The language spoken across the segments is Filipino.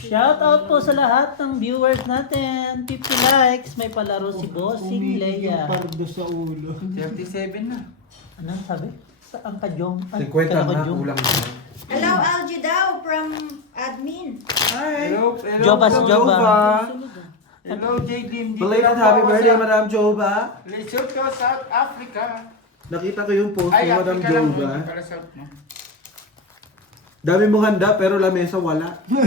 Shout out po sa lahat ng viewers natin. 50 likes. May palaro si Bossing Leia. Pardo sa ulo. 37 na. Anong sabi? Saan ka, Jong? 50 na, kulang na. Hello, Algie daw from admin. Hi. Hello, Jobas, Joba. Hello, JD. Belated happy birthday, Madam Joba. Lesotho, South Africa. Nakita ko yung post Ay, ni Madam Africa lang. Joba. Para South, no? Dami mong handa pero lamesa wala. Oh,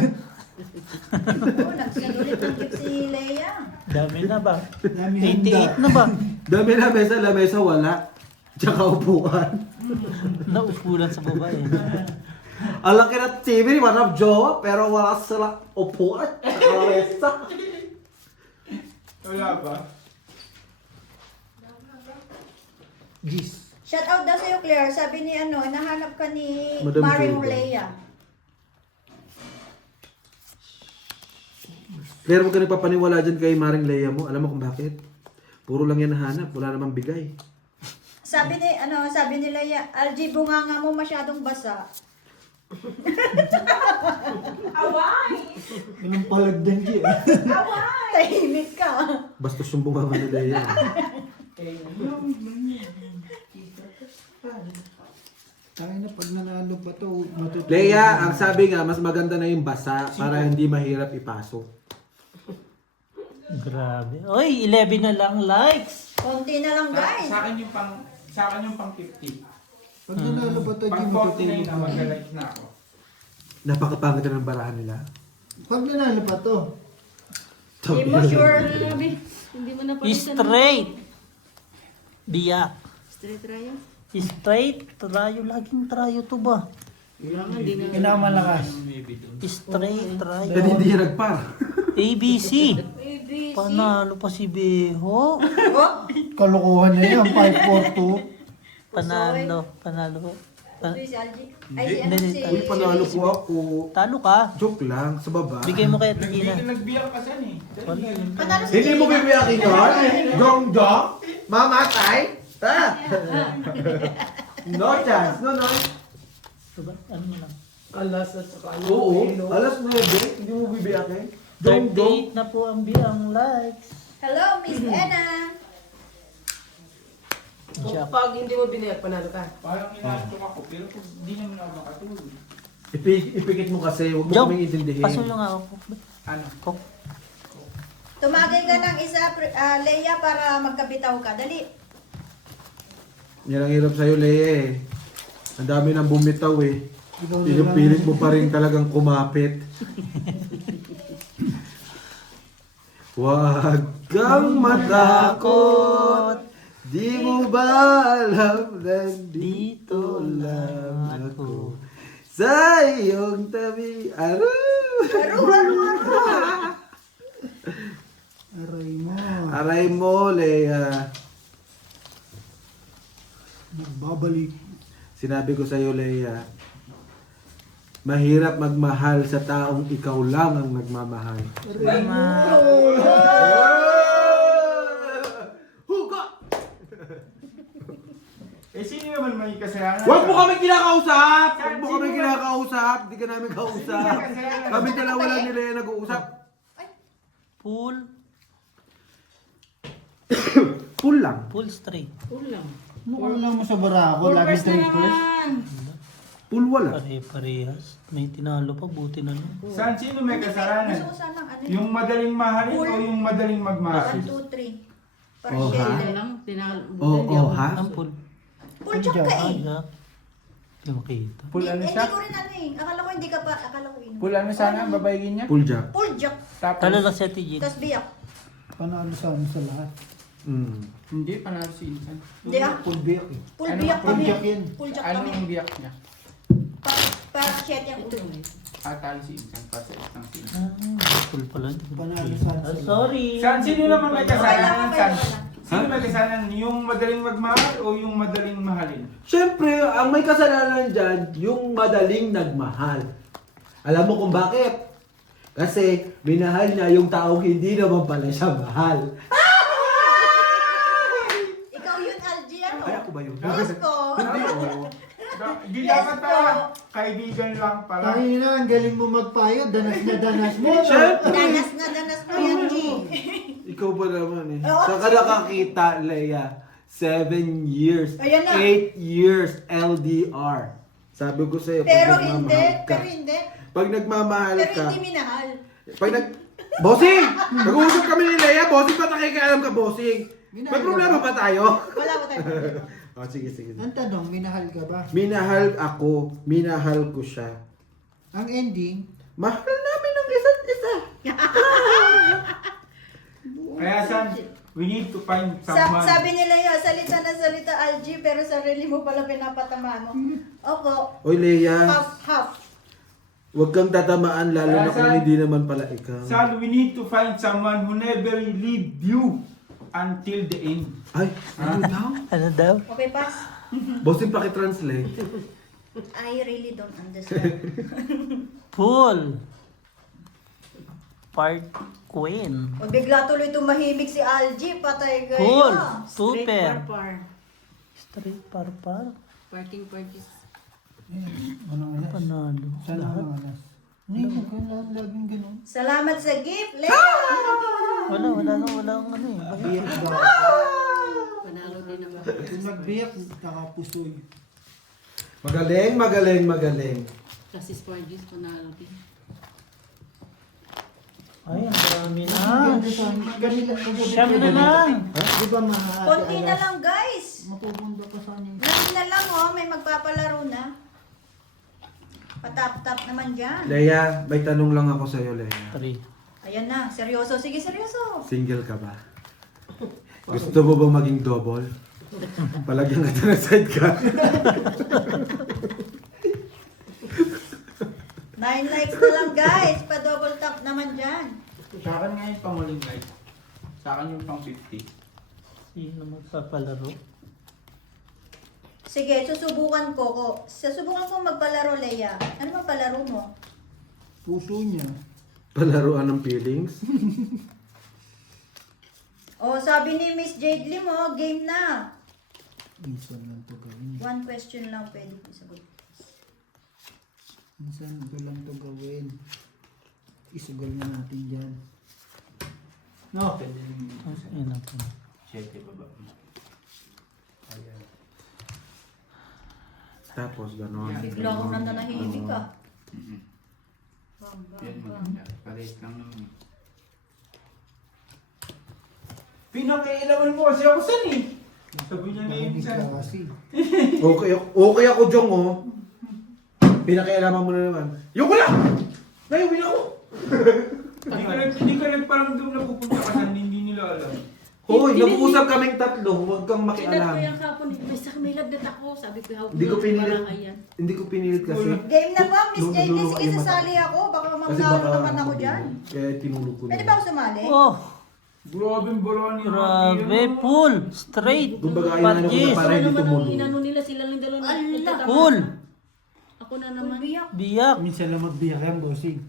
nag-send ulit ng gift si Leia. Dami na ba? Dami 88 na ba? Dami lamesa wala. Tsaka upuan. Naupulan sa babae. Ang laki ng TV ni Madam Joba pero wala sila upuan. Tsaka lamesa. Wala ba? Jeez. Shout out daw sa'yo, Claire. Sabi ni nahanap ka ni Madam Maring Joba. Leia. Claire, huwag ka nagpapaniwala dyan kay Maring Leia mo. Alam mo kung bakit? Puro lang yan nahanap. Wala namang bigay. Sabi ni Leia, Algie, bunganga mo masyadong basa. Anong palagdan siya? Tahimik ka. Bastos yung bunga ni Leia. Tayo na pag nanalo pa to, matutulog. Leia, ang sabi nga, mas maganda na yung basa para hindi mahirap ipasok. Grabe. Oy, 11 na lang likes. Konti na lang, guys. Sa akin yung pang 50. Pag nanalo pa to, di Pang 49 matutulog. na mag-like na ako. Napakapangit na ng barahan nila. Pag nanalo pa to, Hindi mo sure. Hindi mo napalitan. Straight. Biyak. Straight rayo. Straight. Trayo. Laging trayo to ba? Kailangan hindi na. pinakamalakas. Straight. Trayo. Kasi hindi niya nagpar. ABC. Panalo pa si Beho. Kalokohan niya yan, 5-4-2. Panalo. Panalo. Ito si Algie. Ay, si Uy, panalo po ako. Talo ka. Joke lang, sa baba. Bigay mo kay Tigina. Nagbiyak ka saan eh. Wala yun. Panalo si Hindi mo Leia. bibiyakin yun? Jong Jong? Mamatay? Ha? No chance, no. Diba? Ano mo lang? Alas at saka Oo, alas 9, hindi mo bibiyakin. Third date na po ang likes. Hello, Miss Ena. Jack. Pag hindi mo binayak, panalo ka. Parang inaantok ako, pero hindi naman ako makatulog. Ipikit mo kasi, huwag mo Joke. kaming intindihin. Pasulo nga ako. Ano? Kok. Tumagay ka ng isa, Leia, para magkabitaw ka. Dali. Yan ang hirap sa'yo, Leia eh. Ang dami nang bumitaw eh. Pilit mo pa rin talagang kumapit. Huwag kang matakot. Di mo ba alam nandito lang ako sa iyong tabi. Aru! Aray mo. Aray mo, Leia. Nagbabalik. Sinabi ko sa'yo, Leia, mahirap magmahal sa taong ikaw lang ang nagmamahal. Huga! Eh, sino naman may kasalanan? Huwag mo kami kinakausap! Huwag mo kami kinakausap! Di ka namin kausap. Kami dalawa lang nila yung nag-uusap. Full. Full lang. Full straight. Ulam. Ano lang mo sa barako, lagi Purpose na trippers. naman. Full wala. Pare-parehas. May tinalo pa. Buti na lang. Saan sino may kasalanan? Gusto ko sanang Yung madaling mahalin o yung madaling magmahal? 1, 2, 3. Para Oh, share. ha? Hindi lang. Tinalo. Oo, ha? Ang full. Full joke ka Ah, eh. yeah. Hindi makita. Full ano Hindi siya? ko rin ano eh. Akala ko hindi ka pa. Akala ko yun. Full ano sana? Babaygin niya? Full jack. Full joke. Tapos, Talo lang si Ate Jean. Tapos biyak. Panalo sa ano sa lahat. hindi, panalo si Insan. Hindi ah. Full biyak eh. Full Ano, biyak full kami. joke yan. Full joke Ano kami. yung biyak niya? Para share yung Ito ulo. eh. Talo si Insan pa sa isang sino. Full pala. Panalo sa Ah, sorry. Saan sino naman may Okay lang, kasalanan? okay Saan? lang. Sino may kasalanan? Yung madaling magmahal o yung madaling mahalin? Siyempre, ang may kasalanan dyan, yung madaling nagmahal. Alam mo kung bakit? Kasi minahal niya yung taong hindi naman pala siya mahal. Ikaw yun, Algie, ano? Ay, ako ba yun? Yes po. Hindi, oo. Hindi Yes dapat po. pala. Kaibigan lang pala. Tayo na, ang galing mo magpayo. Danas na danas mo. Danas mo yan, G. Ikaw ba naman eh. Oo. Saan ka nakakita, Leia? 7 years. Ayan na. 8 years LDR. Sabi ko sa'yo, Pero pag hindi, nagmamahal ka. pero hindi. Pag nagmamahal Pero ka. hindi minahal. Pag Bossing! Nag-uusap kami ni Leia. Bossing, ba't nakikialam ka, Bossing? Minahal May ka problema ba? ba tayo? Wala ko tayo problema. Oh, sige. Ang tanong, minahal ka ba? Minahal ako. Minahal ko siya. Ang ending, Mahal namin ang isa't isa. Kaya San, we need to find someone. Sabi nila yun, salita na salita Algie, pero sarili mo pala pinapatamaan mo. Opo, Oy, Leia. half. Huwag kang tatamaan lalo na Kaya kung San- hindi naman pala ikaw. San, we need to find someone who never leave you until the end. Ay, ano daw? Ano daw? Okay, pass. Bossing, pakitranslate. I really don't understand. Pool. Part Queen. O bigla tuloy tumahimik si Algie, patay kayo. Pool. Straight Super. par. Straight par. Parting parties. ano alas? Panalo. Sana Lahat. ano alas? Hindi, huwag kang lahat laging ganun. Salamat sa gift, Lea! Wala ang ano eh. Bakit? Biyak daw. Panalo din naman. Kung nagbiyak, kakapusoy. Magaling. Kasi Spargis, panalo din. Ay, ang dami na. Ganila, Siyam na lang. Di ba mahal? Konti na lang, guys. Mapupunta ka sa anin. Nine na lang, oh. May magpapalaro na. Patap-tap naman dyan. Leia, may tanong lang ako sa'yo, Leia. 3. Ayan na, seryoso. Sige, seryoso. Single ka ba? Gusto mo bang maging double? Palagyan ka na side ka. 9 likes na lang, guys. Pa-double tap naman dyan. Sa akin nga yung panguling light. Sa akin yung pang 50. Sino magpapalaro? Sige, susubukan ko. Susubukan ko magpalaro, Leia. Ano ba palaro mo? Puso niya. Palaruan ng feelings? Oh, sabi ni Miss Jade Lim, oh, game na. Minsan lang to gawin. One question lang pwede ko sagot. Minsan ko lang to gawin. Isugal na natin dyan. No, pwede rin. Ayun ako. 7 baba. Ayan. Tapos gano'n. Bigla akong nananahimik ah. Yan maganda. Parehas lang naman. Pinakailaman mo kasi ako San eh. Sabi niya na yung Nahimik San. ka kasi. Okay ako, Jong, oh. Pinakialaman mo na naman. Yung ko lang! Naiwin ako! Hindi ka rin parang doon napupunta ka San, hindi nila alam. Hoy, nag-uusap kaming tatlo. Huwag kang Kinat ko makialam. yung kapon, may lagnat ako. Sabi ko, Hindi ko pinilit. Ayan. Hindi ko pinilit kasi. Game na ba, Miss Nung- Jade Lim? nung- Sige, yung mata- sasali ako. Baka Kasi mamnalo baka naman ako dyan. Kaya tinulog ko Pwede na. ba ako sumali? Oh, Grabe buruan ni grabe. Pool. Straight. Kumbaga, ayun, Pargis. Para hindi Ako naman ang tumulong. inano nila, sila lang dalawa. nagtatama. Pool. Ako na naman. Biyak. Biyak. Minsan lang magbiyak yan, bossing.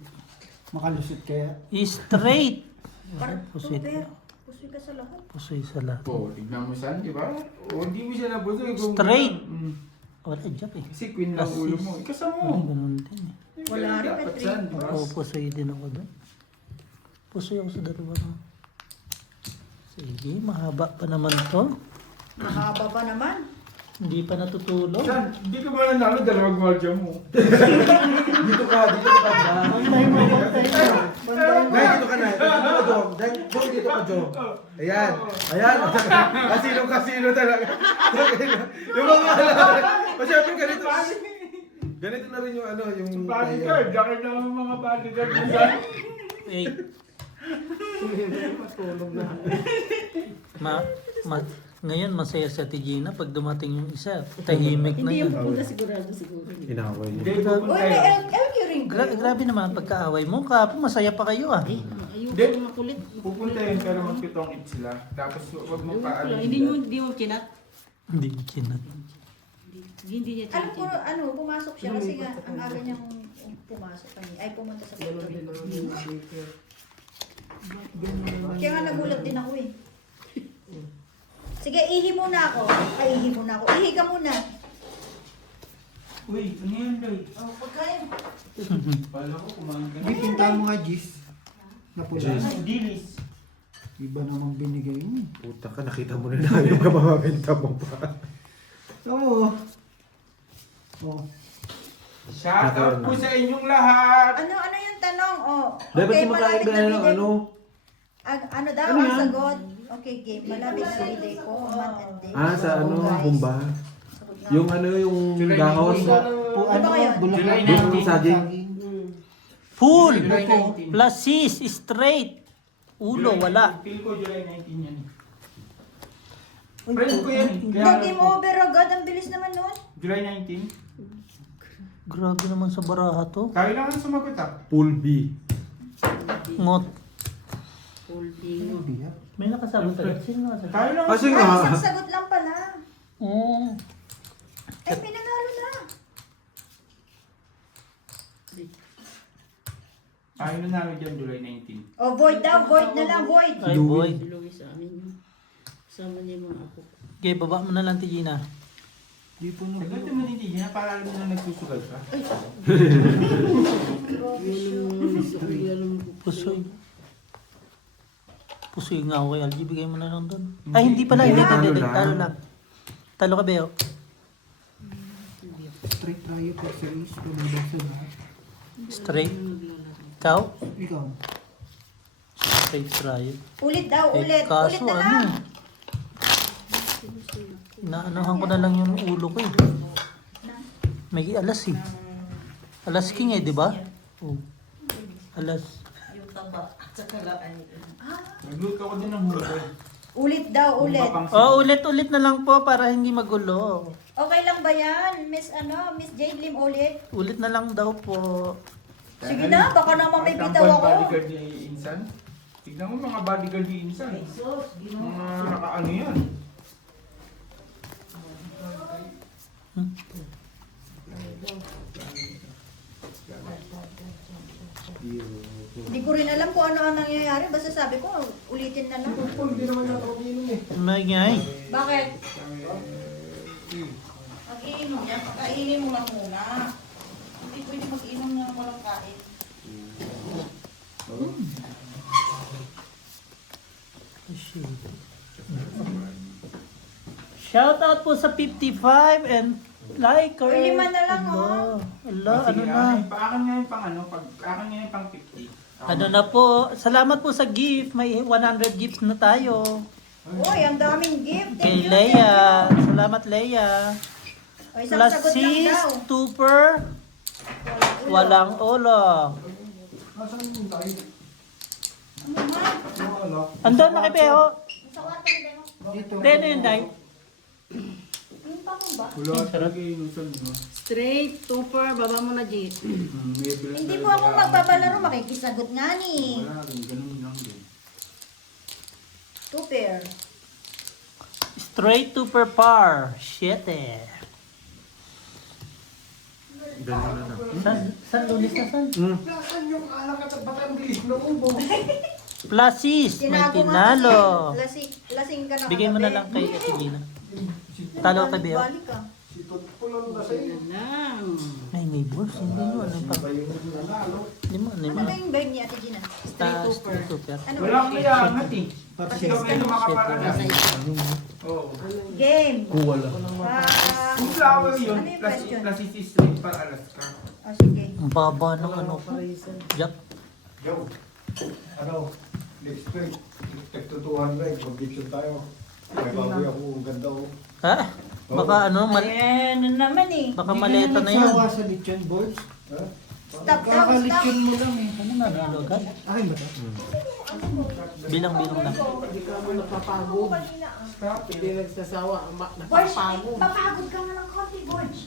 Makalusot kaya. Straight. Parang Pusoy. super. Pusoy ka sa lahat. Pusoy sa lahat. Oo, tignan mo San, di ba? O, hindi mo siya nabuto. Straight. Wala jack eh. Kasi queen lang ulo mo. Ikasa Ay, mo. ganun din eh. Wala rin, Dapat Petri. San, di ba? Oo, pusoy din ako doon. Pusoy ako sa dalawa na. Sige, mahaba pa naman to. Mahaba pa naman. Hindi pa natutulog. San, hindi ka ba nanalo? Dalawang gwardiya mo. Dito ka ba? Bantay mo, bantay mo. Bantay mo. Dahil dito ka na. Dito ka, Jong. Jong, dito ka, Jong. Ayan. Kasino talaga. Yung mga alam. O syempre, ganito. Ganito na rin yung ano, yung... Bodyguard, laki na ang mga bodyguard mo San. Eh, Matulog na. ngayon masaya si Ate Gina pag dumating yung isa. Tahimik na Hindi yun. yung pupunta sigurado siguro. Inaway Hindi, niya. pupunta Uy, may yun. LQ ring. Grabe naman pagkaaway mo. Kapag masaya pa kayo ah. Ayoko Hindi. yung makulit. Pupunta yun pero magpitong it sila. Tapos huwag mo Ayoko pa lang. Hindi mo kinat. Hindi kinat. Hindi niya Alam ko, chinchin. pumasok siya kasi nga, ang aga niyang pumasok kami. Ay, pumunta sa factory. Kaya nga nagulat din ako eh. Sige, ihi muna ako. Ay, ihi muna ako. Ihi ka muna. Uy, ano yan, Loy? Oh, pagkain. Pala ko kumain ka Hindi, pinta mo nga, Gis. Na pula. Dilis. Iba namang binigay mo. Puta ka, nakita mo na na yung kamamabenta mo pa. Oo. Oh. Shout out po sa inyong lahat. Ano yung tanong? Oh, Dapat okay, kumakain malapit ka na na ng biday. ano. Ano daw Ano ang yan? sagot? Okay, game. Malapit na biday ko. Month and day. Sa ano, Guys. humba. Sagot nga. Yung ano, yung July gahos. Ano Ano ba yun? Bulaklak. July Yung 19. saging. Full. July 19. Plus sis, straight. Ulo, wala. Feel ko July 19 yan. Friend ko yan. No, game over agad. Ang bilis naman nun. July 19. Grabe naman sa baraha to. Tayo lang ang sumagot ah. Pool B. Ngot. Holding. May nakasagot agad. Sino nakasagot? Tayo lang ang Kasi Ay, nga. isang sagot lang pala. Oo. Ay, pinanalo na. Tayo na namin dyan July 19. Oh, void daw. Void na lang. Void. Ay boy. Si Louie sa amin yun. Kasama niya yung mga apo. Okay, baba mo na lang, Tigina. Di po na. Sagot mo hindi niya para alam mo na nagsusugal ka. Pusoy. Pusoy nga ako kay LG. Bigay mo na lang doon. Ay, hindi pala. Hindi, Talo hindi. lang. Talo lang. Talo ka, Beo. Straight tayo po sa is. Pumabag sa lahat. Straight. Ikaw? Ikaw. Straight tayo. Ulit daw. Ulit. Eh, kaso Ulit na ano? lang. Inaanohan ko na lang yung ulo ko eh. May alas eh. Alas king eh, di ba? Oh. Alas. Nag-loot ako din ng huli. Ulit daw. Ulit. Oh, ulit-ulit na lang po para hindi magulo. Okay lang ba yan? Miss Jade Lim ulit? Ulit na lang daw po. Sige na, baka naman may bitaw ako. Bodyguard ni Insan. Tignan mo mga bodyguard ni Insan. Mga naka-ano yan. Hindi ko rin alam kung ano ang nangyayari. Basta sabi ko, ulitin na lang. May ngay. Bakit? Mag-iinom yan. Kainin mo lang muna. Hindi pwede mag-inom na walang kain. Shout out po sa 55 and liker. Uy, 5 na lang, oh. Ala, ano Sige, na? Paakan nga yung pang ano, paakan nga yung pang 50. Ano na po? Salamat po sa gift. May 100 gifts na tayo. Uy, ang daming gift. Kay Thank you, Leia. Salamat, Leia. O, isang Plus sagot lang sis, daw. super, walang ulo. Andun na kay Beo. Sa kwarto ni Bemo. Dito. Beno yun, Day. Yung pa mo ba? Wala talaga yung Insan mo. Straight, super, baba mo na, G. Hindi po ako magbabalaro. Makikisagot nga ni. Wala rin, ganun lang din. 2 pair. Straight to per par. Shit eh. Ganun na na. San lunis na san? Saan yung anak at batang bilis na ubo? Plus sis, may Tinago nga tinalo. kasi. Lasing ka na. Bigay mo na kagabi. lang kay Tigina. Talo ka, Beo. Balik ka. Lang. May neighbors. Hindi mo. Ano pa? Hindi mo. Hindi mo. Ano ba yung bag ni Ate Gina? Straight super. Ano Wala ba? akong mayangat eh. Kasi daw may makaparaan. Shit. Oo. Game. Kuwala. Yung flower yun, Ano yung question? plus is straight para Alaska. O, sige. Ang baba ng ano ko. Jack. Yo, ano, next week, tagtutuhan ba, mag-gipsyon tayo. May bawi ako, ang ganda ko. Ha? Baka ano, Ano naman eh. baka maleta na yan. Nagsawa sa lechon boys. Ha? Stop daw, stop. Kakalechon mo lang eh. Ano na, nalo agad? Akin ba ito? Bilang-bilang lang. Hindi ka mo napapagod. Hindi nagsasawa. Borge, Napapagod. papagod ka mo ng konti, Borge.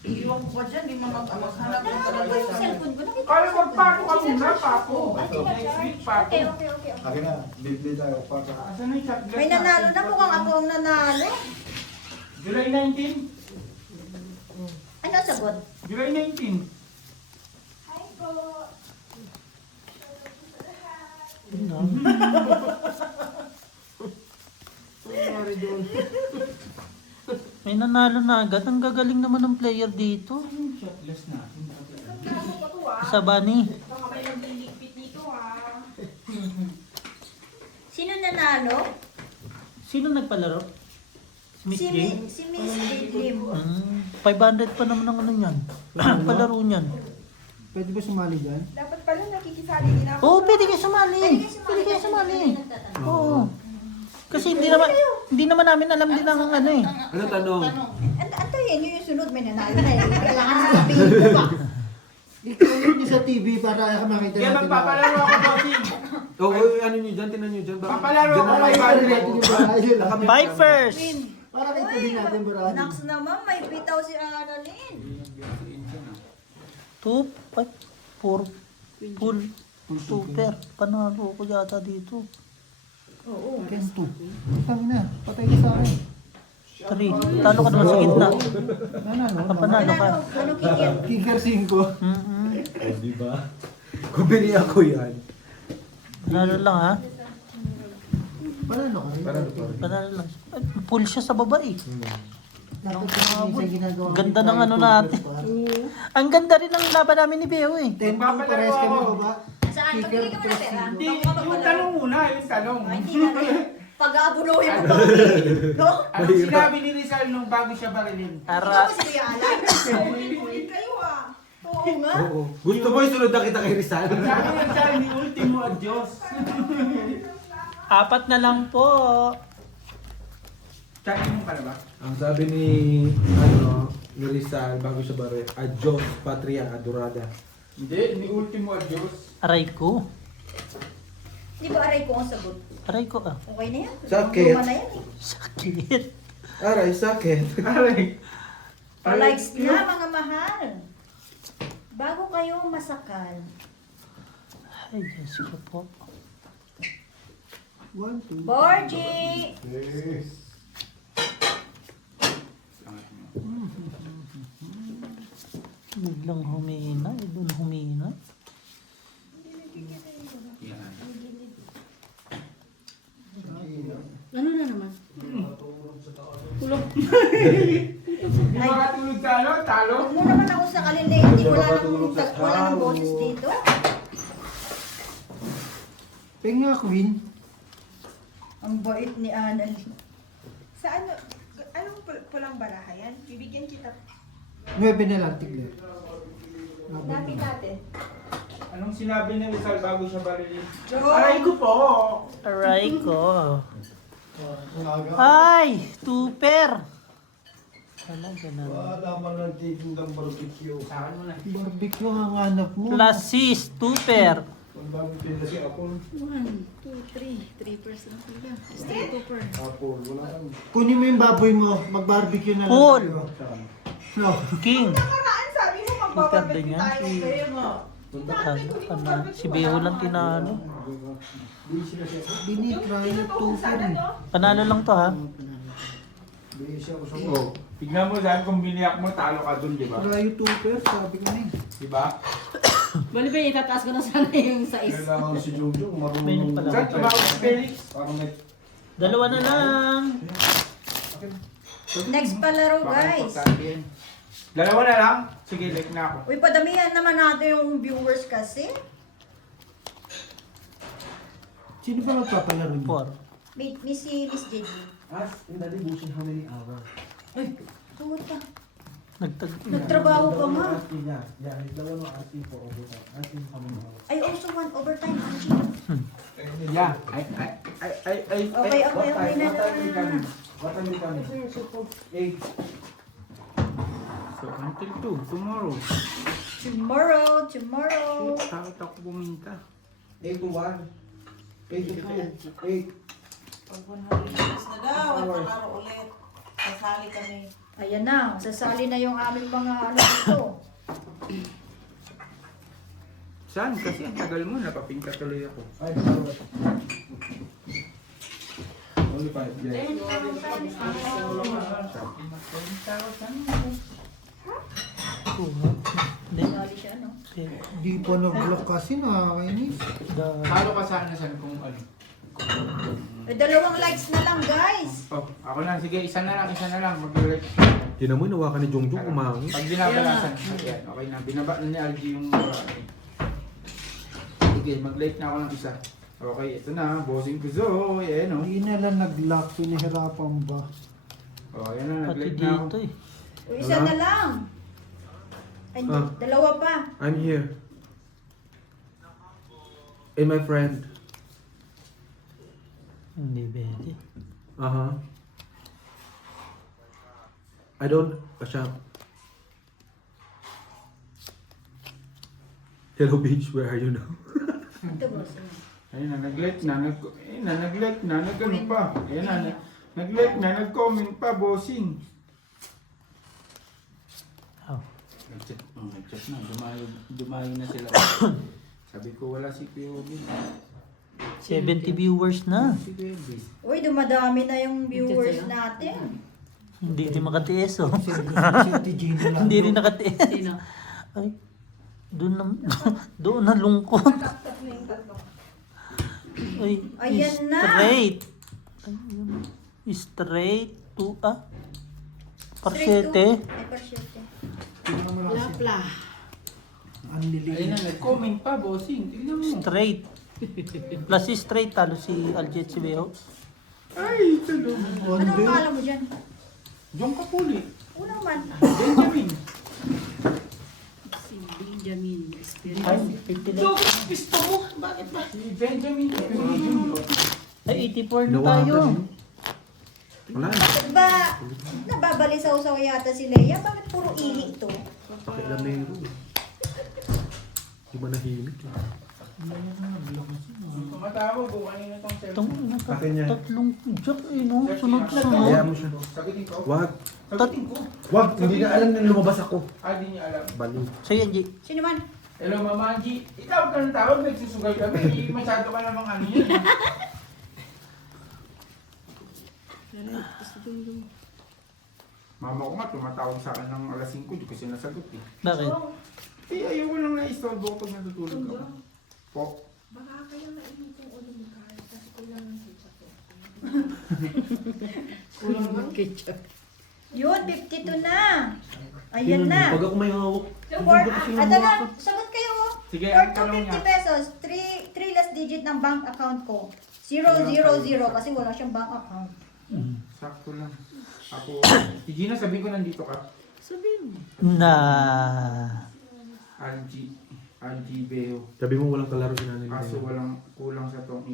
Iwan ko pa dyan. Hindi mo maghanap ng Nakakabay talaga yung sa... cellphone ko. Nakita Kaya ko yung magpako ka cellphone ko. muna, pako. Ate, Next week, pako. Okay. Akin na, bibili tayo para. Asan na yung shot glass May nanalo na, mukhang ako ang nanalo. July 19. Ano ang sagot? July 19. Nangyari doon. May nanalo na agad. Ang gagaling naman ng player dito. Shotless natin. Sa Bunny. Sino nanalo? Sino nagpalaro? Si Miss Jane? Si Miss Jade Lim. 500 pa naman ang ano niyan. Palaro niyan. Pwede ba sumali dyan? Dapat pala nakikisali din ako. Oo, pwede kayo sumali. Pwede kayo sumali. Oo. Kasi hindi naman namin alam din ang ano eh. Ano tanong? Antayin nyo yung sunod, may nanalo na eh. Kailangan sasabihin ko pa. Ikulit niyo sa TV para makita Kaya natin. magpapalaro ako, bossing. Oo, ano nyo dyan? Tinan nyo dyan. Papalaro Dyan ako na kay lang. Para natin yung barahin. Bye first! Para kita din natin barahin. Nax naman, may bitaw si Annalyn. 2, 5, 4, full, super. Panalo ko yata dito. Oo. Ken 2. Tama na. Patay ka sa akin. 3. Talo ka naman sa gitna. Panalo ka. Ano kikir? Kicker 5. Di ba? Kung bini ako yan. Panalo lang ha. Panalo ka rin. Panalo lang. Ay, full siya sa baba eh. Dapat sa ginagawa. Ganda ng ano natin. Ang ganda rin ng laban namin ni Beo eh. 10-2 pares kami baba. Saan? Pagbigay ka mo na pera? Hindi, yung tanong muna, yung tanong. Ay, hindi na rin. Pag-aabunuhin mo ba kami? No? Anong sinabi ni Rizal nung bago siya barilin? Ikaw Ara. ba si Kuya Alan? Ulit kayo ah. Oo nga. Oo. Gusto mo isunod na kita kay Rizal? Sabi ni Rizal, ni ultimo adios. 4 na lang po. Tsakin mo ka na ba? Ang sabi ni Rizal bago siya bare, Adios Patria Adorada. Hindi, ni ultimo adios. Aray ko. Di ba aray ko ang sagot? Aray ko ah. Okay na yan. Sakit. Luma na yan eh. Sakit. Aray, sakit. Aray. Likes na mga mahal. Bago kayo masakal. Ay, Diyos ko po. 1, 2. Borgie! Yes. Biglang humina. Doon humina. Ano na naman? Tulog. Hindi makatulog sa ano, talo. Huwag mo naman ako sa kalin na hindi wala nang boses dito. Penga Queen. Ang bait ni Annalyn. Sa ano, anong pulang baraha yan? Bibigyan kita. 9 na lang tigli. Natin natin. Anong sinabi ni Rizal bago siya barilin? Joke! Aray ko po! Aray ko. Umaga. Ay, super. Talaga na. Wala man lang titindang barbecue. Sa akin mo na. Barbecue ang hanap mo. Plus 6, super. Kung bagong tinda si Apple, 1, 2, 3. 3 lang talaga. Straight tupper. Apple, wala kang Kunin mo yung baboy mo. Mag-barbecue na lang. Full. tayo. saan. No. King. Nakaraan sabi mo magbabarbecue Ganda niya. tayo. Kaya nga. Si Beo lang tinalo. Busy na siya. Binitry yung tufer eh. Ano? Panalo lang to ha. Busy ako sa Oh, tignan mo saan kung biniyak mo, talo ka dun, di ba? Try yung tufer. Sabi ko na eh. Di ba? Bali ba, itataas ko na sana yung size. Kailangan si Jungjung Minute marunong. pa lang. Saan tumawag si Felix? Parang may Dalawa na lang. Next palaro Baka guys. importante yan. Dalawa na lang? Sige, like na ako. Uy, padamihan naman natin yung viewers kasi. Sino ba magpapalaro niyo? 4. Miss Jade. Ask in the devotion how many hours. Tuwad pa. Nagtag. Nagtrabaho ka nga. Asking niya. Yeah, naglawan mo asking for overtime. Asking how many hours. I also want overtime, Angie. Yeah. Okay na What time we na. coming? What time we coming? 8. So, until 2, tomorrow. Tomorrow. Takot ako buminta. 8 to 1. 8 to 2. 8. Pag 100 minutes na daw, at palaro ulit. Sasali kami. Ayan na, sasali na yung aming mga ano dito. Saan? Kasi ang tagal mo, napapinta tuloy ako. Ay, dalawa. Only 5. Yeah. Sasali siya, no? Di pa nag-block kasi nakakainis. Talo ka sana saan kung ano? Dalawang likes na lang, guys. Oh, ako na. Sige, isa na lang. Mag-like. Yun naman, nawakan ni Jongjong umangin. Pag binabalasan, yan, okay na. Binaba na ni RG yung... Sige, mag-like na ako ng isa. Okay, ito na. Bossing ko zo. Ayan o. Hindi na lang nag-lock, pinahirapan ba? Oh, ayan na. Pati Nag-like na ako. dito eh. O, isa na lang. Ay, Ah. dalawa pa. I'm here. And my friend. Hindi pwede. Uh-huh. I don't... Asya. Hello, beach. Where are you now? Ito, bossing. Ayun na, nag-like na. Nag-like na. Nag-ano pa. Ayan na. Nag-like na. Nag-comment pa, bossing. Oh. Nag-chat na. Dumayo na sila. Sabi ko, wala si POV. 70 viewers na. Si POV. Uy, dumadami na yung viewers natin. Hindi rin makatiis oh. Si Gino lang. Hindi rin nakatiis. Sino? Ay, doon na lungkot. Ay, Ayan na. straight. Ayun. Straight to, Straight to- Parsete. Ay, parsete. Lapla. Ang Ayun liliit. na, nag-comment pa, bossing. Tignan mo. Straight. Plus si straight, talo si Aljet si Beo. Ay, talo. Ano ang kala mo dyan? Diyan ka puli. Unang man. Benjamin. Si Benjamin. Ay, 50 lang. Pisto mo. Bakit ba? Si Benjamin. Ay, 84 na Nawakan tayo. eh. Wala na. Bakit ba nababalisaw-saw yata si Leia? Bakit puro ili ito? Pakilamero. Di ba nahimik? Tumatawag kung kanina tong Itong cellphone. Akin yan. tatlong jack eh, no? Kaya Sunod-sunod. mo siya. Sagutin ko. Wag. Sagutin ko. Wag. Hindi na alam na lumabas ako. Di niya alam. Baliw. So yan, G. Sino man? Hello, Mama Angie. Itawag ka ng tawag. Nagsusugal kami. Masyado ka namang ano yan. Mama ko nga, tumatawag sa akin ng alas 5. Di ko sinasagot eh. Bakit? Ayoko lang na-istorbo pag natutulog ako. Po. Baka kayo mainit yung ulo mo kahit kasi kulang ng ketchup. Kulang naman ketchup. Yun, 52 na. Ayan na. Pag ako may hawak. Ito na, sagot kayo. Sige, For ang tanong 250 niya. pesos, 3 last digit ng bank account ko. 000 kasi wala siyang bank account. Sakto lang. Ako, si Gina, sabihin ko nandito ka. Sabihin mo. Na. Angie Beo. Sabi mo walang kalaro si nanay. Kaso walang kulang sa tong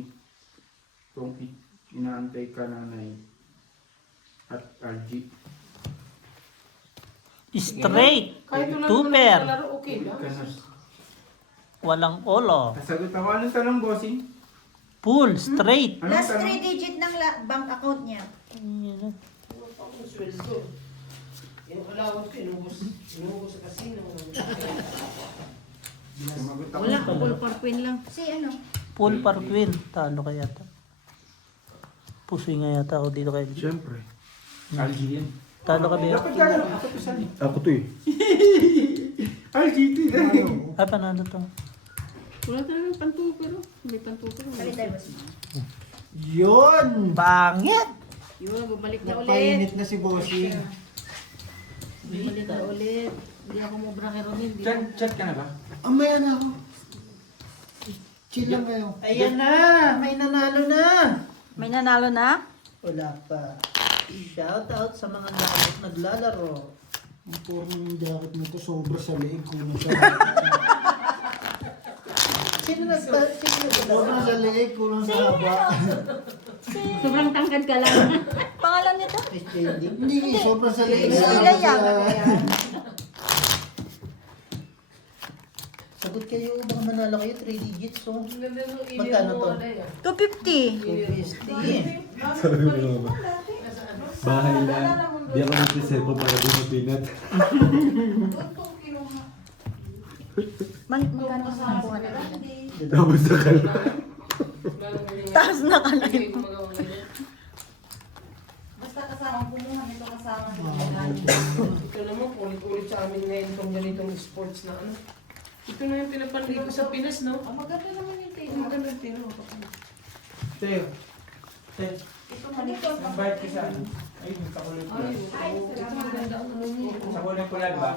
inaantay ka nanay. At Algie. Straight. Tuper. Walang olo. Nasagot ako. Anong tanong, bossing? Full. Straight. Anong Last 3 tanong? digit ng bank account niya. Ayan. Sumagot ako. Wala, full parkwin lang. Si ano? Full parkwin. Talo ka yata. Pusoy nga yata ako dito kay G. Siyempre. Algie yan. Talo ka, Beo. Dapat gano'n. Ako to siya eh. Ako to eh. Algie, ito eh. Ay, panalo to. Wala talagang pantupero. May pantupero. Kalitay ba? Yun! Bangit! Yun, bumalik na ulit. Napainit na si Bossing. Bumalik na ulit. Hindi ako mubra kay Romil. Chat ka na ba? Amaya na ako. Chill lang kayo. Ayan na! May nanalo na! May nanalo na? Wala pa. Shout out sa mga naglalaro. Ang puro yung jacket mo to, sobra sa leeg ko na sa Sino Sobra sa leeg ko na sa haba. Sobrang tangkad ka lang. Pangalan nito? Hindi, sobra sa leeg. Si Leia. Sagot kayo, baka manalo kayo, 3 digits. So, magkano to? 250. 250. Sabi mo naman. Bahay lang. Di ako nagsiselfon para di mapinat. Magkano sa nakuha nila? Tapos na ka lang. Taas na kalay. Basta kasama kumuha nito kasama. Ito naman, ulit-ulit sa amin ngayon itong ganitong sports na ano. Ito na yung pinapanli ko sa Pinas, no? Maganda naman yung tayo. Maganda yung tino. Tayo. Tayo. Invite ko sa ano. Ay, sa kulay pula. Sa kulay pula ba?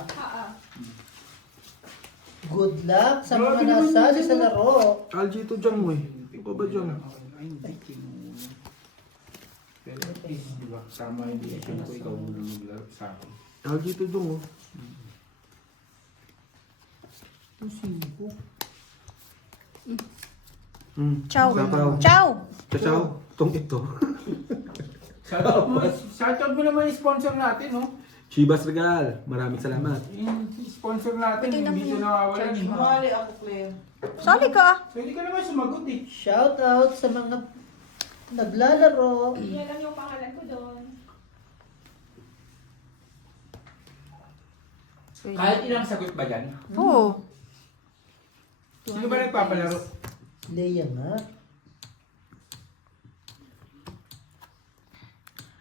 Good luck sa mga nasali sa laro. Algie, ito dyan mo eh. Ikaw ba dyan? Pero at least, di ba? Tama yung decision ko, ikaw muna maglaro sa akin. Algie, ito dyan oh. Ciao. Sabaw. Ciao. Ciao. Itong ito. Shoutout mo naman yung sponsor natin, no? Chivas Regal. Maraming salamat. Yung sponsor natin, hindi ito nawawalan. Sumali ako, Claire. Sali ka. So, hindi ka naman sumagot eh. Shout out sa mga naglalaro. Yan lang yung pangalan ko doon. Kahit ilang sagot ba dyan? Oo. Sino ba nagpapalaro? Leia nga.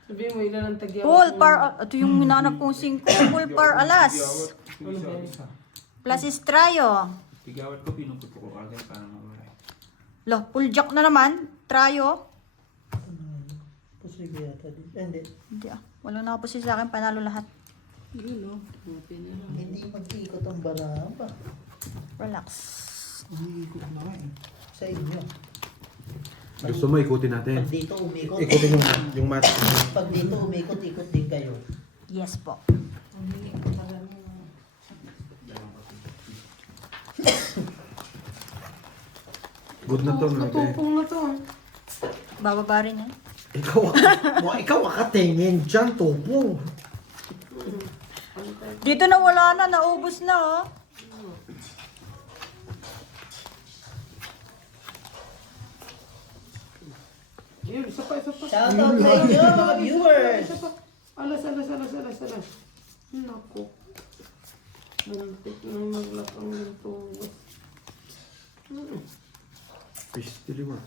Sabihin mo, ilan ang tagyaw? Full par. Ito yung minanap kong 5. Full par alas. Plus Estrayo. Tigawat ko, pinuputo ko agad para mawala. Lo, full jack na naman. Trayo. Pusoy ko yata din. Hindi. Hindi ah. Walang nakapusin sa akin. Panalo lahat. Hindi mag-iikot ang baramba. Relax. Umiikot na nga eh. Sa inyo. Gusto mo, ikutin natin. Pag dito umikot. Ikutin yung mat. Pag dito umikot, ikot din kayo. Yes po. Good na to. Natupong na to. Bababa rin yan. Ikaw akatingin dyan, topo. Dito na wala na. Naubos na oh. Yun, isa pa. Shout out sa inyo, mga viewers. Isa pa. Alas. Naku. Muntik na maglak ang ganito. Fish delivered.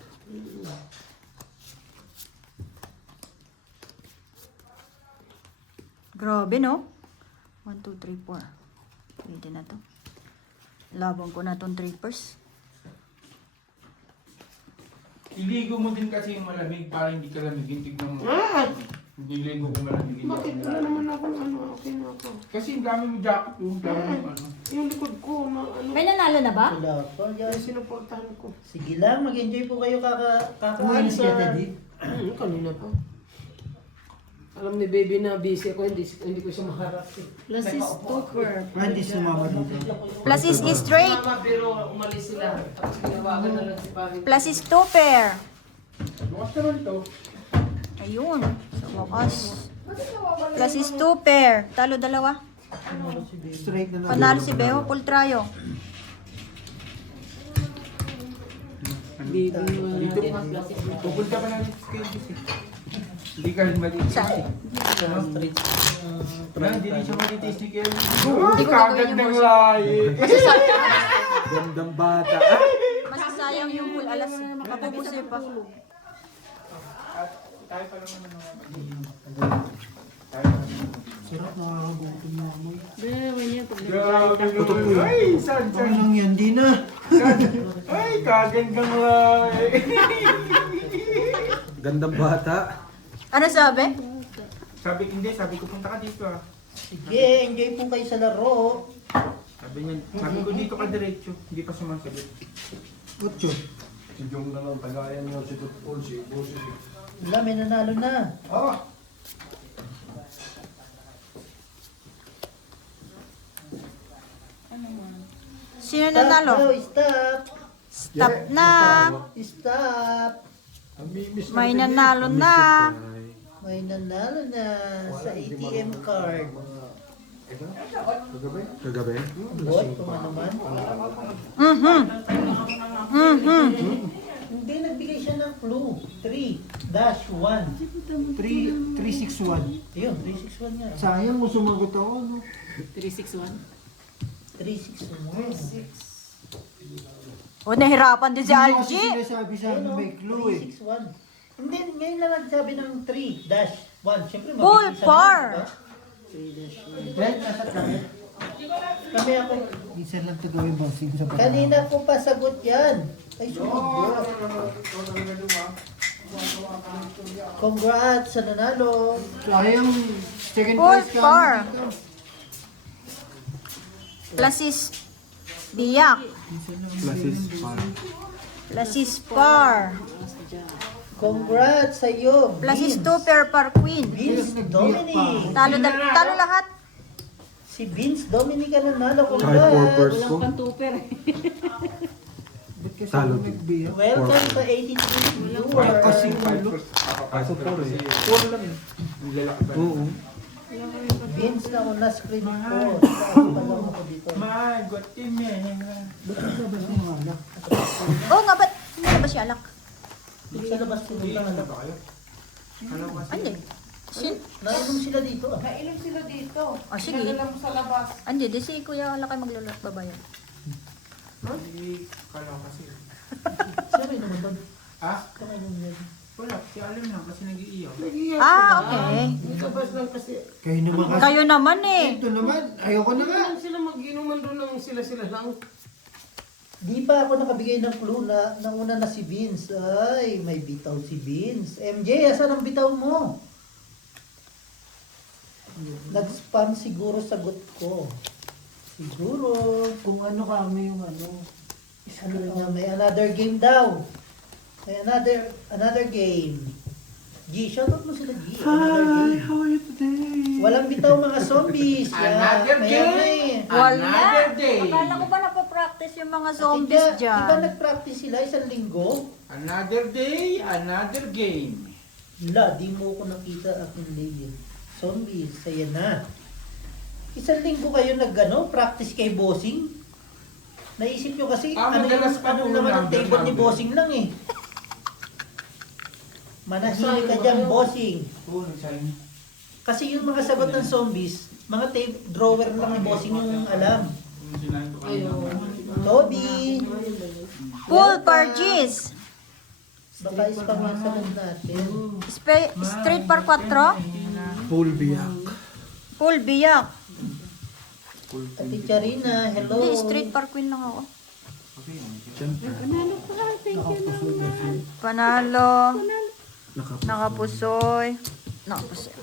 Grabe no? 1, 2, 3, 4. Pwede na to. Labang ko na tong trippers. Iligo mo din kasi yung malamig para hindi ka lamigin. Tignan mo. Niligo ko malamigin. Bakit wala naman akong ano? Okay na ako. Kasi yung dami mo jacket yung dami mo ano. Yung likod ko na ano. May nanalo na ba? Wala pa, Ay, guys. sinuportahan ko. Sige lang, mag-enjoy po kayo kakain sa... Kanina pa. Alam ni baby na busy ako, hindi ko siya maharap. Plus is super. Hindi sumama dito. Plus is straight. Mama, pero umalis sila. Tapos ginawagan na lang si Pangit. Plus is 2 pair. Bukas naman to. Ayun. Sa wakas. Plus is 2 pair. Talo dalawa. Straight na Panalo si Beo. Full trayo. Baby, Dito pupunta pa natin sa Kansas eh. Hindi ka rin malitis Saan? eh. Street. Hindi siya malitis ni Kelly. Hindi ko gagawin yung Kagandang boss. lahi. Gandang bata. Masasayang yung full alas. Mapupusay pa. Tayo pa naman ng mga Sarap, nakakagutom na amoy. Dalawa niya pag Grabe naman. Ay, saan? Ano lang yan, di na. Ay, kagandang lahi. Gandang bata. Ano sabi? Sabi ko punta ka dito ah. Sige, enjoy po kayo sa laro. Sabi ko dito ka diretso. Hindi pa sumasagot. Otso. Si Jong na lang, tagayan niyo si Tutpol, si Bosi. Wala, may nanalo na. Ah! Sino nanalo? Stop. Stop na. Stop. Namimiss May nanalo na. May nanalo na sa ATM card. Kagabi? Boy, kung ano man. Hindi, nagbigay siya ng clue. 3-1. 361. Ayun, 361 nga. Sayang mo sumagot ako, no? 361. 361. O, nahirapan din si Hindi kasi Algie. sinasabi sa akin may clue eh. 361. Hindi, ngayon lang nagsabi ng 3-1. Siyempre, Full mabilis par. Well, nasa kami. Kami ako. Minsan lang ito gawin bossing sa bata. Kanina ko pa sagot yan. Ay, sumagot. Congrats sa nanalo. Sayang, second Full prize ka par. dito. Plasis Biyak. Plasis Par. Congrats sa iyo. Plasis Vince. Tupper Par Queen. Vince Dominic. Talo lahat. Si Vince Dominic ang nanalo. Kahit 4 Congrats. ko. Pantuper. Ba't kasi Talo ako din. nagbiyak? Welcome sa 83 viewers. Kasi Kaso 4 eh. 4 lang eh. Oo. Vince na una screen ko. Pagpapagawa ko dito. My God, team yan. Oo nga, ba't hindi na ba siya alak? Sa labas pumunta nga lang. Hindi. Nainom sila dito ah. Nainom sila dito. Oh, sige. Nadala mo sa labas. Hindi, di si Kuya Alak ay maglulot babayan. Sino inom doon? Ha? Sino inom yan? Wala, si Alim lang kasi nag-iiyaw. Ah, okay. Labas lang kasi. Kayo naman kasi. Kayo naman eh. Ito naman, ayoko na nga. Lang sila mag-inuman doon ng sila-sila lang. Di pa ako nakabigay ng clue na nauna na si Vince. Ay, may bitaw si Vince. MJ, asan ang bitaw mo? Nag-spam siguro sagot ko. Siguro. Kung ano kami yung ano. May another game daw. May another game. G, shoutout mo sila G. Another game. How are you today? Walang bitaw mga zombies. Another Maya-maya. Wala. Another day. Akala ko ba napapractice yung mga Di zombies ba dyan? nag-practice sila isang linggo? Another day, another game. La, di mo ko nakita aking layer. Zombies, saya na. Isang linggo kayo practice kay bossing. Naisip nyo kasi, Madalas pa ano po naman ang number, table ni number. bossing lang eh. Manahimik ka dyan, bossing. Oo, nagsayin. Kasi yung mga sagot ng zombies, mga drawer lang ni bossing yung alam. Toby! Full Pargis. Baka ispa nga sagot natin. Straight par 4. Full biyak. Full Biyak. Ate Charina, hello. Hindi, straight par Queen lang ako. Panalo. Nakapusoy. Nakapusoy.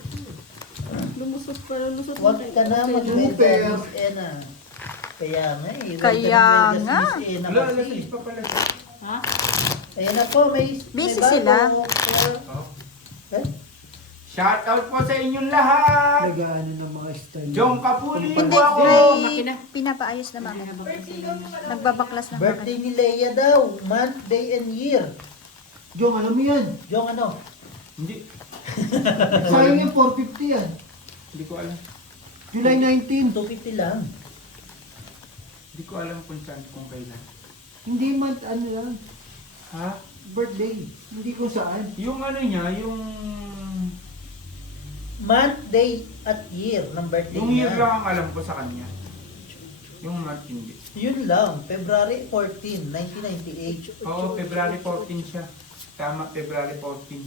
Lumusot para lusot. Huwag ka na mag-medal, Miss Ena. Kaya nga eh. Huwag Kaya ka na nga. mag-medal, Miss Ena Wala, kasi. alas 6 pa pala. Ha? Ayan na po, may Busy bago. sila. Eh? Shout out po sa inyong lahat. Nag-ano ng mga style. Jong Kapuli Hindi, po ako. may pinapaayos na mama. Nagbabaklas na Birthday ni Leia daw. Month, day, and year. Jong, alam mo yan. Yung ano? Hindi. Sayang yung 450 yan. Hindi ko alam. July 19. 250 lang. Hindi ko alam kung saan, kung kailan. Hindi month, ano lang. Ha? Birthday. Hindi ko saan. Yung ano niya, yung... Month, day, at year ng birthday Yung year niya. lang ang alam ko sa kanya. Yung month hindi. Yun lang. February 14, 1998. Oo, February 14 siya. Tama, February 14.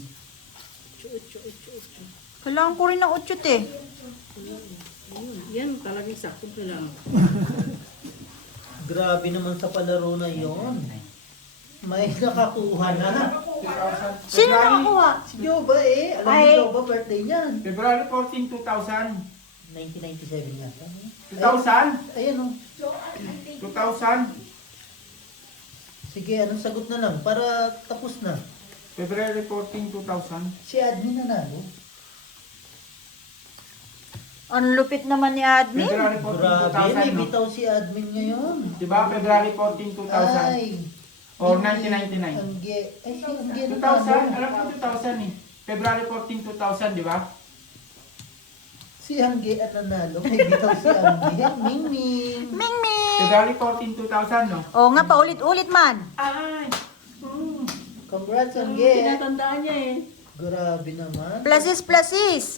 Kailangan ko rin ng 8 eh. Yan, talagang sakto pa lang. Grabe naman sa palaro na yon. May nakakuha na. Sino nakakuha? Si Joba eh. Alam Ay. ni Joba birthday niyan. February 14, 2000. 1997 yata. 2000? Ayan o. 2000? Sige, anong sagot na lang para tapos na. February 14, 2000. Si admin nanalo. Ang lupit naman ni admin. February 14, Grabe, may 2000, no? bitaw si admin ngayon. Diba? February 14, 2000. Ay. Or Ay, 1999. Ay, si Angge 2000, nanalo. alam ko 2000 eh. February 14, 2000, di ba? Si Angge at nanalo. May bitaw si Angge. Ming Ming. Ming Ming. February 14, 2000, no? Oo nga, paulit-ulit man. Ay! Congrats Angge. Tinatandaan niya eh. Grabe naman. Plasis, plasis.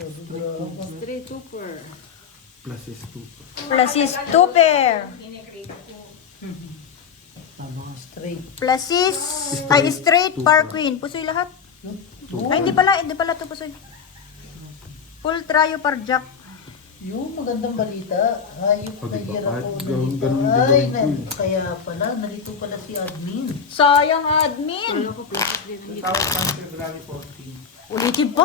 Grabe. Straight super. Plus is 2. Plasis, Tupper. Straight. Plasis, ay straight par Queen. Pusoy lahat. Ay, hindi pala to pusoy. Full trio par Jack. Yung magandang balita. Hayop na Pag-iba, hira ko ganun- nalito. ganun Ay, din ako kaya pala, nalito pala si admin. Sayang admin. Ano ko, places din hindi. Tawag ng February 14. Ulitin po.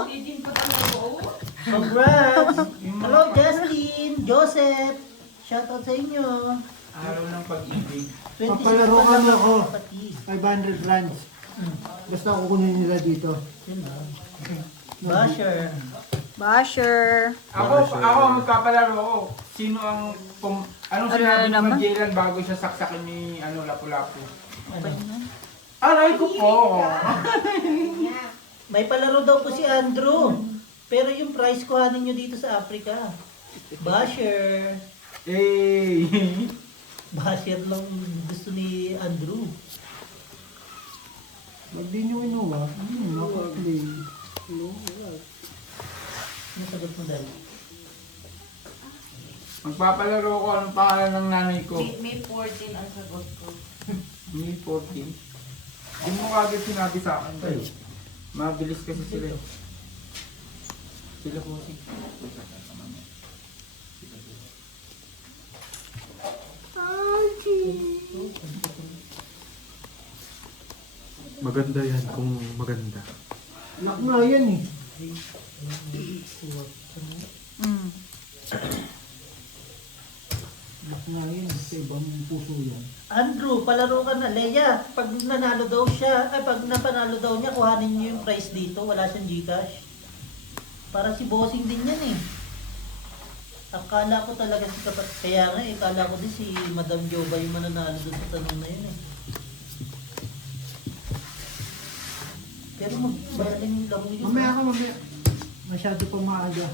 Congrats! Hello, Justin, Joseph. Shoutout sa inyo. Araw ng pag-ibig. 26 Papalaro pa ka lang na ako. kapatid. 500 runs. Basta kukunin nila dito. Yun lang. Basher. Basher. Ako magpapalaro ako. Sino ang anong Ano sinabi ni naman? Magellan bago siya saksakin ni Lapu-Lapu? Ano? Aray ko po. May palaro daw po si Andrew. Pero yung prize kuhanin nyo dito sa Africa. Basher. Eh. Basher lang gusto ni Andrew. Wag din yung inuwa. Makaplay. Ano sagot mo dahil? Magpapalaro ko anong pangalan ng nanay ko. May 14 ang sagot ko. May 14. Hindi mo kagad sinabi sa akin. Tay. Mabilis kasi sila. Sila po si. Maganda yan kung maganda. Lock nga yan eh. Mm. Lock nga yan. Sa ibang puso yan. Andrew, palaro ka na. Leia, pag nanalo daw siya, ay pag napanalo daw niya, kuhanin niyo yung prize dito. Wala siyang Gcash. Para si bossing din yan eh. Akala ko talaga si kapat. Kaya nga eh, akala ko din si Madam Joba yung mananalo doon sa tanong na yun eh. Pero madaling laro yun. Mamaya ka, mamaya. Masyado pa maaga.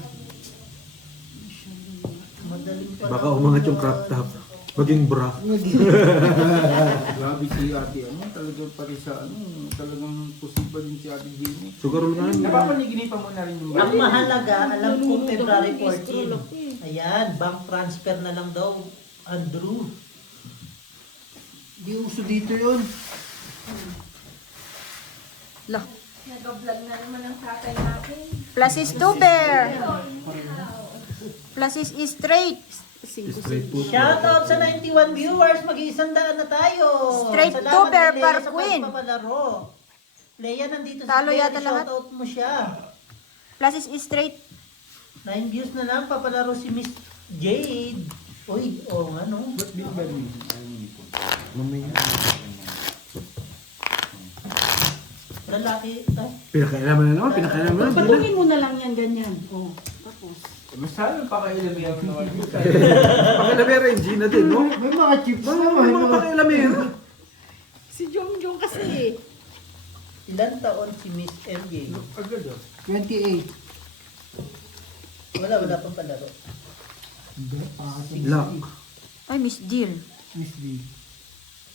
Madaling pa Baka umangat yung crop top. Maging bra. Grabe si ate. Talagang pari sa talagang posible din si ate Jenny. Sugar roll nga. Napapaniginipan mo na rin yung Ang mahalaga, alam ko February Stroll 14. up eh. Ayan, bank transfer na lang daw, Andrew. Di uso dito yun. Lah. Nag-vlog na naman ang tatay natin. Plus is 2 bear. Plus is straight. Straight po. Shoutout sa 91 viewers, mag-100 na tayo. Straight Salamat to bear kay Leia par sa queen. pagpapalaro. Leia, nandito Talo si Leia, yata lahat. shoutout mo siya. Plus is straight. 9 views na lang, papalaro si Miss Jade. Uy, oo nga no. Ba't di ba rin? Mamaya. Lalaki, Pinakailaman na naman. Pinakailaman na. Patungin mo na lang yan, ganyan. Oh, tapos. Masalo pa kayo naman yung naman dito. Pakilamera yung Gina din, no? May mga chips May naman. mga pakilamera. Si Jong kasi eh. ilan taon si Miss MJ? Agad 28. Wala pang palaro. Hindi, pakasing Lock. Ay, Miss Jill. Miss D.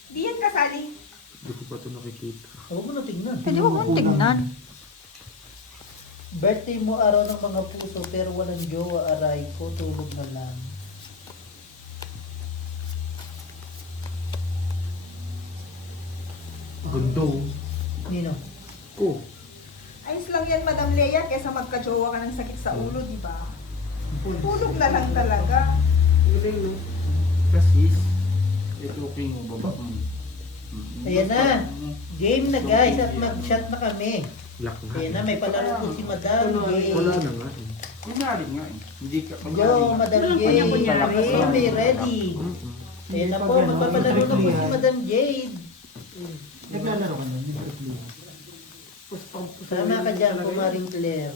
Di yan kasali. Hindi ko pa ito nakikita. Huwag mo na tingnan. Pwede mo kong tingnan. Birthday mo araw ng mga puso pero walang jowa, aray ko, tulog na lang. Gundo. Nino? Ko. Ayos lang yan, Madam Leia, kesa magka-jowa ka ng sakit sa ulo, di ba? Tulog na lang talaga. Kasi, ito okay mo, baba mo. Ayan na. Game na guys at mag-shot na kami. Lock nga. Ayan na, may palaro po si Madam Jade. Wala na nga. Kunyari nga eh. Hindi ka Yo, Madam Jade, may ready. Ayan na po, magpapalaro na po si Madam Jade. Naglalaro ka na. Hindi Sama ka dyan, Kumaring Claire.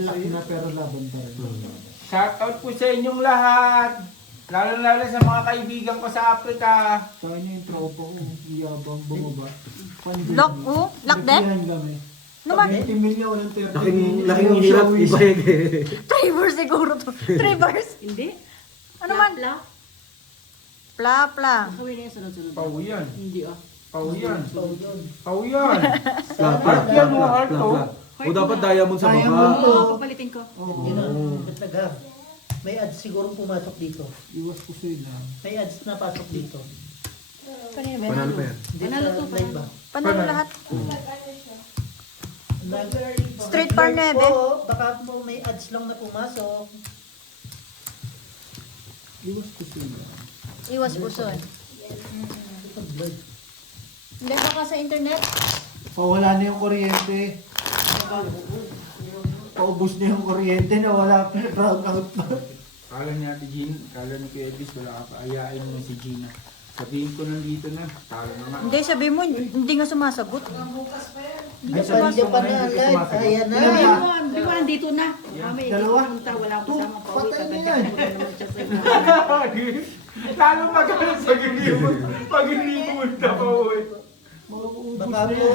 Lock na pero laban pa rin. Shoutout po sa inyong lahat. Lalo-lalo sa mga kaibigan ko sa Africa. Kaya niya yung tropa ko. Yabang bumaba. Lock, oh. Lock din? Nagbihan kami. Naman. 20 million, walang 30 Laking hirap ibayad eh. 3 bars siguro to. 3 bars. Hindi. Ano man? Pla. Pla. Nakawin na yung sunod-sunod. Pau yan. Hindi ah. Pau yan. Pau yun. Pau yan. Flat, Heart yan mo, heart to. O dapat diamond sa Diamond baba. to. Oo, papalitin ko. Yun na, nagtagam. May ads siguro pumasok dito. Iwas ko sila. May ads na pasok dito. Kanina ba? Panalo pa yan. Hindi Panalo sa to, live ba? Panalo lahat. Nag- Straight par nag-alert 9. po, baka po may ads lang na pumasok. Iwas ko sila. Iwas puson. Hindi baka sa internet. Pawala na yung kuryente. Paubos na yung kuryente na wala pa. Brown out pa. Kala ni Ate Gina, kala ni Kuya Elvis, wala ka pa. Ayain mo si Gina. Sabihin ko nandito na. Talo na nga. Hindi, sabihin mo, hindi nga sumasagot. Ay, pandiyan pa na live. Ayan na. Di ba, andito na. Mami, Dalawa. punta, wala akong kasama pa. Uwi, Patay na tagad yan. Lalo magalit pag hindi punta pa, uy. Baka po.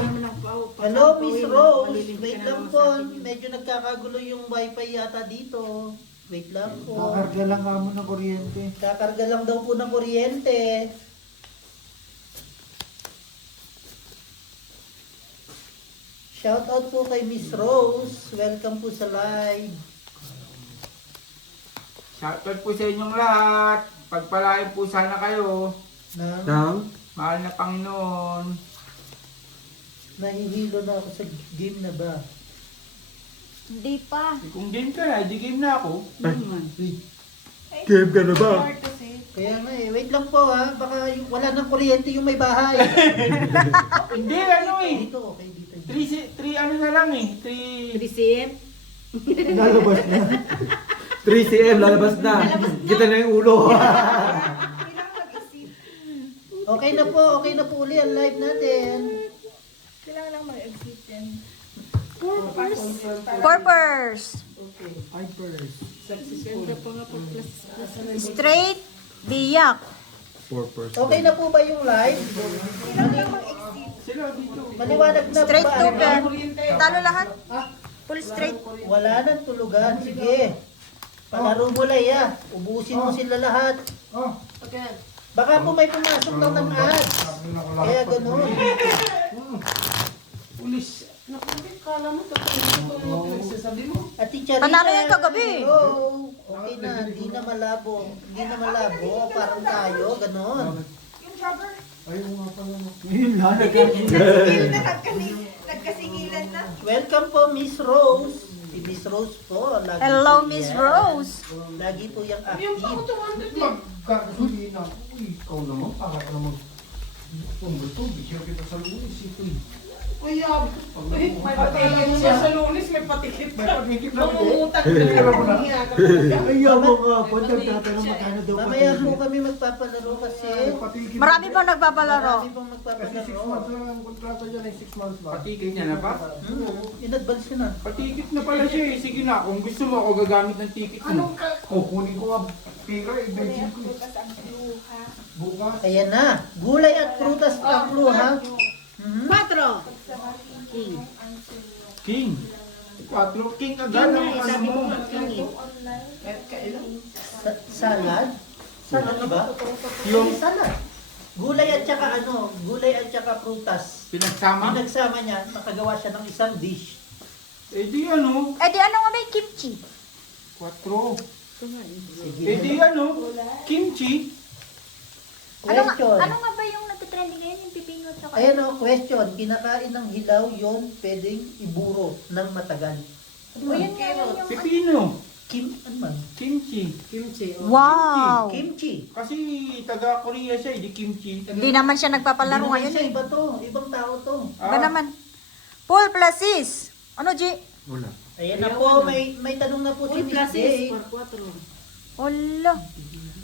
Hello, Miss Rose. Wait lang po. Medyo nagkakagulo yung wifi yata dito. Wait lang po. Kakarga lang kamo ng kuryente. Kakarga lang daw po ng kuryente. Shout out po kay Miss Rose. Welcome po sa live. Shoutout po sa inyong lahat. Pagpalain po sana kayo. Na, Mahal na Panginoon. nahihilo na ako sa game na ba? Hindi pa. Kung game ka na, di game na ako. Game ka na ba? Kaya nga eh, wait lang po ha. Baka wala nang kuryente yung may bahay. Hindi, ano eh. Dito, okay, dito. 3 ano na lang eh. 3... Receive. Lalabas na. 3 cm, lalabas na. Kita na yung ulo. Kailangan mag-isip. Okay na po uli ang live natin. Kailangan lang mag-exit yan. Purpose. Hypers. Ganda pa nga pag plus. Straight. Biyak. Okay na po ba yung live? Sila dito. Maliwanag na Straight ba? to pen. Talo lahat. Full straight. Wala nang tulugan. Sige. Palaro mo lang ya. Ubusin mo sila lahat. Oh, Baka po may pumasok daw ng ads. Kaya ganun. Pulis. Kala mo, sabi mo. At Charina. Panalo yan kagabi. Hello. Okay na. Hindi na malabo. Hindi na malabo. Parang tayo. Ganun. ayaw nga pala. Yun na, Nagsigil na, nagkasingilan na. Welcome po, Miss Rose. Si Miss Rose po. Lagi Hello, po Miss yan. Rose. Lagi po yung Yung pa ko active. 200 Magkakasulina ako. Uy, ikaw naman. Para ka naman. Pumuto, bigyan kita sa lunes. Ito eh. Kuya, may patikit siya sa lunes, may patikit May ka. pagkikip lang eh. Mangungutang ka. Ayaw mo nga po. Nagtatanong magkano daw Mamaya po pati. kami magpapalaro kasi. Patikip. Marami pang nagpapalaro. Marami pong Kasi 6 magpapalaro. months lang ang kontrata dyan ay 6 months lang. Patikit niya na ba? In-advance ko na. Patikit na pala siya eh. Sige na, kung gusto mo ako gagamit ng ticket mo. Oh, kunin ko nga pera, i-bensin ko. Bukas. Ayan na. Gulay at prutas ang luha. 4. King. 4 king agad King ang eh, ano sabi mo. mo, king eh. Salad? Salad ba? Yung Salad. Gulay at saka ano, gulay at saka prutas. pinagsama. Pinagsama niya, makagawa siya ng isang dish. Eh di ano, Eh di ano nga may kimchi? 4. Sige. Eh di ano, kimchi. Question. Ano nga ba yung nagtitrending ngayon? Yung pipino at saka... Ayan o, question. Kinakain ng hilaw, yon pwedeng iburo ng matagal. O yun nga yun yung... Pipino. Ano man? Kimchi. Kimchi. Wow! Kimchi. Kasi taga Korea siya, di kimchi. Hindi naman siya nagpapalaro Hindi naman ngayon siya, eh. iba to. Ibang tao to. Iba naman. Full pluses. Ano, G? Wala. Ayan na po, may tanong na po si Full Miss classes Day. for 4. Wala.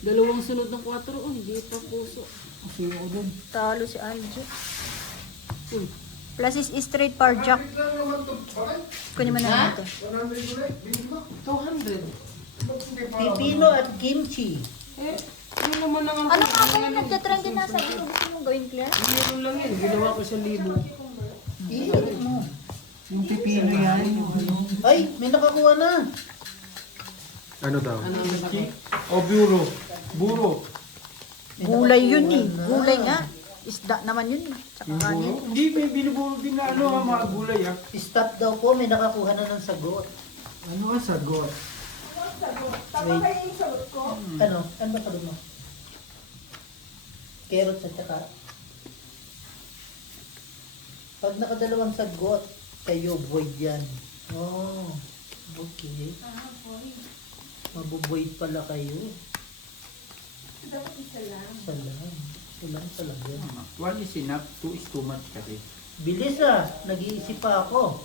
Dalawang sunod ng 4. Oh, hindi pa puso. Talo si IJ. Pluses is straight par jack. Kunin mo na natin. 200. Pipino at kimchi. Eh, yun naman ang... Ano nga ba yung nagtitrending na sabi ko gusto mong gawin, Claire? Meron lang yun. Ginawa ko sa libo. Iinit mo. Yung pipino yan. Yung ano. Ay, may nakakuha na. Ano daw? Ano ang Kimchi. O buro. Buro. May Gulay yun nakakuha eh. na. Gulay nga. Isda naman yun eh. Tsaka Yung buro. kanin. Hindi, may binuburo din na ano, mga gulay ah. Stop daw po, may nakakuha na ng sagot. Ano nga sagot? Tama kayo yung sagot ko. Ano? Ano ba sagot mo? Carrots at saka. Pag nakadalawang sagot, kayo void yan. Oh, okay. Mabuboid pala kayo. Dapat isa lang. Isa lang. Isa lang talaga. One is enough, two is too much kasi. Bilis ah. Nag-iisip pa ako.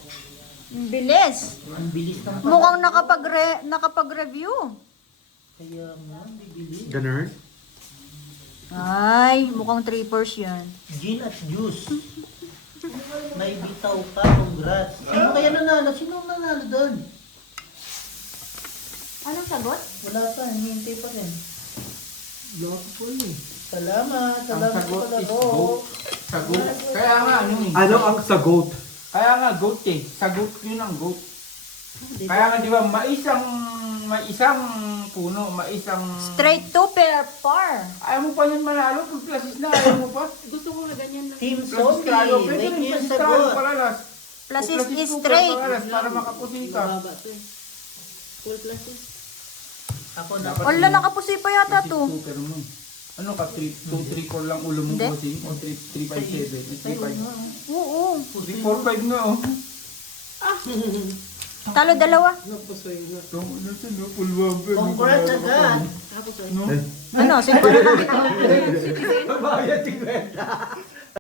Ang bilis. Ang bilis ng Mukhang nakapag-review. Kaya nga, bibilis. Ganun? Ay, mukhang 3 yan. Gin at juice. Naibitaw ka, congrats. Sino kaya nanalo? Sino ang nanalo doon? Anong sagot? Wala pa, hinihintay pa rin. Lock po eh. Salamat, Ang salamat sagot pala is ko. goat. Sagot. Kaya nga ano eh. Ano ang sagot? Kaya nga goat eh. Sagot yun ang goat. Kaya nga di ba, may isang puno, may isang... Straight to pair par. Ayaw mo pa yun manalo, kung clases na, ayaw mo pa. Gusto ko nga ganyan lang. Team Clases tayo, Zombie, pwede wait rin niyo yung clases tayo sagot. palalas. Plus O clases is two straight. palalas para makapusin ka. Mababa to eh. Full classes. Ako na. Dapat Wala, nakapusi pa yata to. Super mo. Ano ka, 2, 3, 4 lang ulo mo Hindi. bossing? O 3, 5, 7, 3, 5. Oo. 3, 4, 5 na oh. Talo dalawa. Napasay na. Ano ito no? Full bumper. Congrats agad. Tapos ay. No? Ano, sino ba nakakita? Bayad 50.